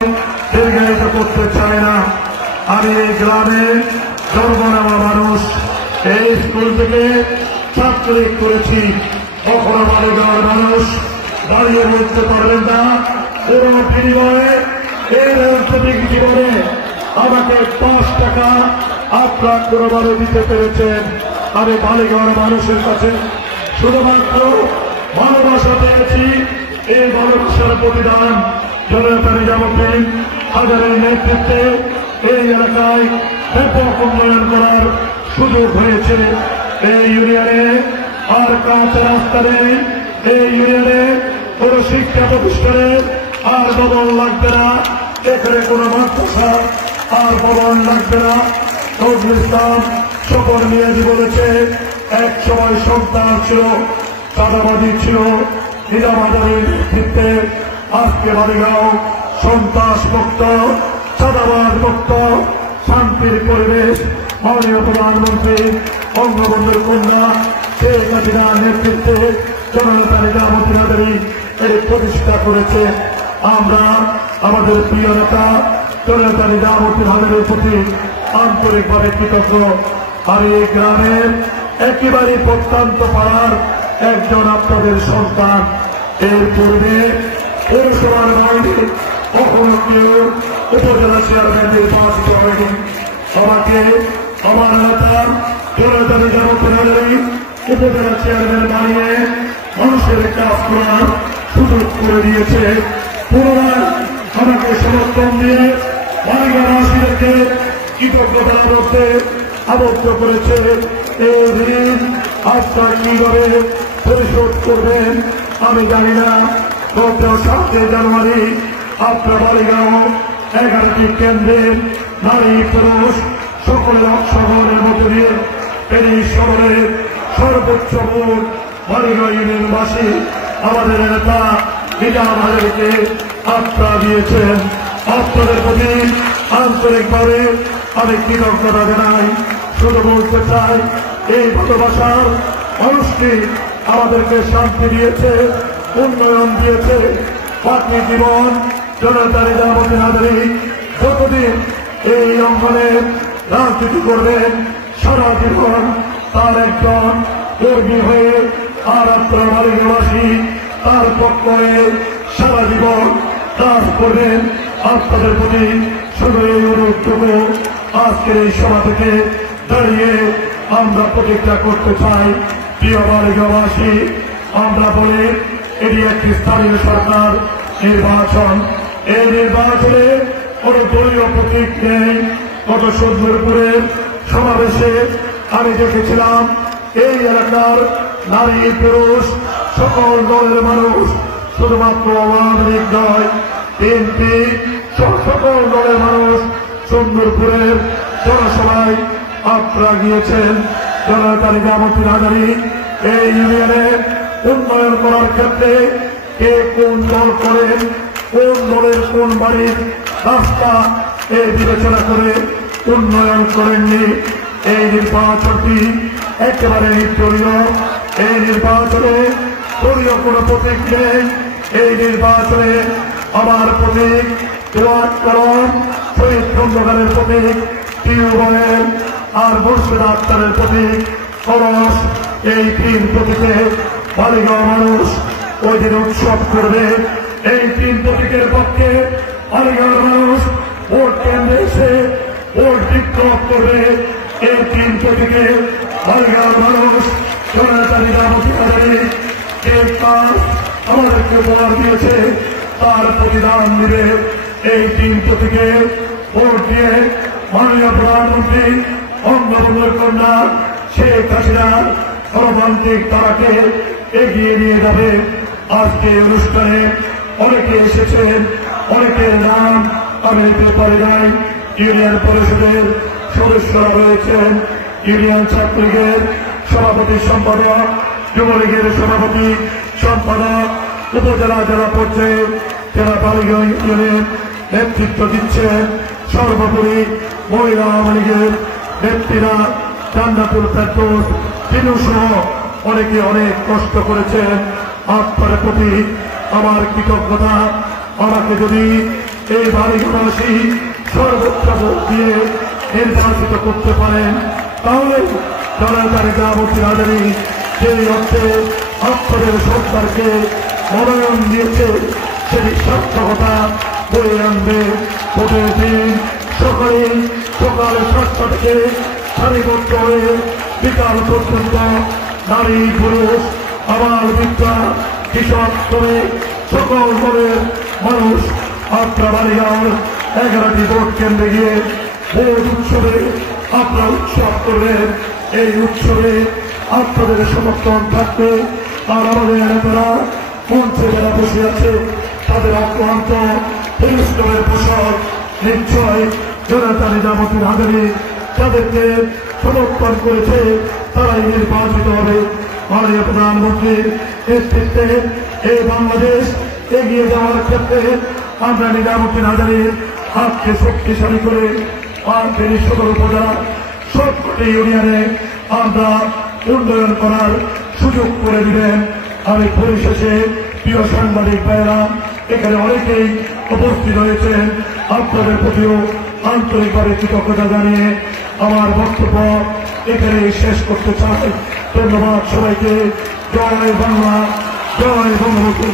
দীর্ঘায়িত করতে চায় না। আমি এই গ্রামে জন্ম নেওয়া মানুষ, এই স্কুল থেকে ছাত্রলীগ করেছি। কখনো মালিগাঁওয়ের মানুষ দাঁড়িয়ে বলতে পারবেন না কোন বিনিময়ে এই রাজনৈতিক জীবনে আমাকে 5 টাকা আপনার কোনোভাবে দিতে পেরেছেন। আমি মালিগাঁওয়ের মানুষের কাছে শুধুমাত্র ভালোবাসা পেয়েছি। এই ভালোবাসার প্রতিদান জনতা নিজামুদ্দিন হাজারের নেতৃত্বে এই এলাকায় ব্যাপক উন্নয়ন করার সুযোগ হয়েছে। এই ইউনিয়নে আর কাঁচা রাস্তা নেই, এই ইউনিয়নে কোন শিক্ষা প্রতিষ্ঠানে আর ভবন লাগবে না, এখানে কোন মাদ্রাসা আর ভবন লাগবে না। নজরুল ইসলাম শপথ নিয়ে বলেছে এক সময় সন্তান ছিল, চাঁদাবাদী ছিল, নিজামাবাদের নেতৃত্বে আজকে মালিগাঁও সন্ত্রাস মুক্ত, চাঁদাবাদ মুক্ত, শান্তির পরিবেশ। মাননীয় প্রধানমন্ত্রী বঙ্গবন্ধুর কন্যা শেখ হাসিনার নেতৃত্বে জনতা নিজামুদ্দিন এই প্রতিষ্ঠা করেছে। আমরা আমাদের প্রিয় নেতা জনতা নিজামুদ্দিন হাজারের প্রতি আন্তরিকভাবে কৃতজ্ঞ। আর এই গ্রামের একেবারে প্রত্যন্ত পাড়ার একজন আপনাদের সন্তান। এর পূর্বে পৌরসভার বাইরে কখনো কেউ উপজেলা চেয়ারম্যান নির্বাচিত হয়নি। আমাকে আমার নেতা জনতা নিজামুদ্দিন উপজেলা চেয়ারম্যান বানিয়ে মানুষের কাজ করার সুযোগ করে দিয়েছে। পুনরায় আমাকে সমর্থন দিয়ে মালিগাঁওবাসীদেরকে কৃতজ্ঞতার মধ্যে আবদ্ধ করেছে। এই ঋণ আপনার কিভাবে পরিশোধ করবেন আমি জানি না। গত 7 জানুয়ারি আপনার মালিগাঁও 11টি কেন্দ্রে নারী পুরুষ সকলের অংশগ্রহণের মধ্য দিয়ে এই শহরের সর্বোচ্চ ভোট মালিগাঁও ইউনিয়নবাসী আমাদের নেতা নিজাম হাজারীকে আপনারা দিয়েছেন। আপনাদের প্রতি আন্তরিকভাবে আমি কৃতজ্ঞতা জানাই। শুধু বলতে চাই এই ভালোবাসার মানুষটি আমাদেরকে শান্তি দিয়েছে, উন্নয়ন দিয়েছে। বাকি জীবন জনতা নিজামুদ্দিন হাজারী যতদিন এই অঙ্গনে রাজনীতি করবেন সারা জীবন তার একজন কর্মী হয়ে আর আপনার মালিগাঁওবাসী তার পক্ষে সারা জীবন কাজ করবেন। আপনাদের প্রতি শুধু এই অনুরোধটুকু আজকের এই সভা থেকে দাঁড়িয়ে আমরা প্রতিজ্ঞা করতে চাই। প্রিয় মালিগাঁওবাসী, আমরা বলি এটি একটি স্থানীয় সরকার নির্বাচন। এই নির্বাচনে কোন দলীয় প্রতীক নেই। গত সুন্দরপুরের সমাবেশে আমি দেখেছিলাম এই এলাকার নারী পুরুষ সকল দলের মানুষ, শুধুমাত্র আওয়ামী লীগ নয়, বিএনপি সকল দলের মানুষ সুন্দরপুরের জনসভায় আপনারা গিয়েছেন। জনতা নিজামুদ্দিন হাজারী এই ইউনিয়নের উন্নয়ন করার ক্ষেত্রে কে কোন দল করেন, কোন দলের কোন বাড়ির রাস্তা এই বিবেচনা করে উন্নয়ন করেননি। এই নির্বাচনটি একেবারে নির্দলীয়। এই নির্বাচনে দলীয় কোন প্রতীক নেই। এই নির্বাচনে আমার প্রতীক দেওয়ার কলম, শহীদ খন্দকারের প্রতীক টিউবওয়েল আর মুর্শিদ আক্তারের প্রতীক কলস। এই 3 প্রতীকে মালিগাঁও মানুষ ওই দিন উৎসব করবে। এই 3 প্রতীকের পক্ষে মালিগাঁওয়ের মানুষ ভোট কেন্দ্রে এসে ভোট বিক্ষোভ করবে। এই 3 প্রতীকে মালিগাঁওয়ের মানুষ জনতা নিজামুদ্দিন হাজারী যে কাজ আমাদেরকে উপহার দিয়েছে তার প্রতিদান দিবে। এই 3 প্রতীকে ভোট দিয়ে মাননীয় প্রধানমন্ত্রী বঙ্গবন্ধুর কন্যা শেখ হাসিনার গণতান্ত্রিক ধারাকে এগিয়ে নিয়ে যাবে। আজকে অনুষ্ঠানে অনেকে এসেছেন, অনেকের নাম আমি নিতে পারি নাই। ইউনিয়ন পরিষদের সদস্যরা রয়েছেন, ইউনিয়ন ছাত্রলীগের সভাপতি সম্পাদক, যুবলীগের সভাপতি সম্পাদক, উপজেলা জেলা পর্যায়ে যারা মালিগাঁও ইউনিয়নের নেতৃত্ব দিচ্ছেন। সর্বোপরি মহিলা আওয়ামী লীগের নেত্রীরা জান্নাতুল ফেরদৌস তিনু সহ অনেকে অনেক কষ্ট করেছেন। আপনার প্রতি আমার কৃতজ্ঞতা। আমাকে যদি এই বাড়িবাসী সর্বোচ্চ ভোট দিয়ে নির্বাচিত করতে পারেন, তাহলে জনতার নিজামুদ্দিন আজাদী সেই অর্থে আপনাদের সরকারকে মনোনয়ন দিয়েছে সেই সার্থকতা বয়ে আনবে। ভোটের দিন সকাল 7টা থেকে সারিবদ্ধ হয়ে বিকাল পর্যন্ত নারী পুরুষ আবার বিদ্যা কৃষক শ্রমিক সকল দলের মানুষ আপনার বাড়িগাঁওর 11টি ভোট কেন্দ্রে গিয়ে ভোট উৎসবে আপনার উৎসব করবেন। এই উৎসবে আপনাদের সমর্থন থাকবে। আর আমাদের নেতারা মঞ্চে যারা বসে আছে তাদের অক্লান্ত পরিশ্রমের পোশাক নিশ্চয় জনতা নিজামুদ্দিন আজাদী তাদেরকে সমর্থন করেছে, তারাই নির্বাচিত হবে। মাননীয় প্রধানমন্ত্রীর নেতৃত্বে এই বাংলাদেশ এগিয়ে যাওয়ার ক্ষেত্রে আমরা নিজামুদ্দিন আজাদীর হাতকে শক্তিশালী করে পানফেনী সদর উপজেলা সবকটি ইউনিয়নে আমরা উন্নয়ন করার সুযোগ করে দিবেন। আমি পরিশেষে প্রিয় সাংবাদিক ভাইয়েরা, এখানে অনেকেই উপস্থিত হয়েছেন, আপনাদের প্রতিও আন্তরিকভাবে কৃতজ্ঞতা জানিয়ে আমার বক্তব্য এখানে শেষ করতে চাই। ধন্যবাদ সবাইকে। জয় বাংলা, জয় বঙ্গবন্ধু।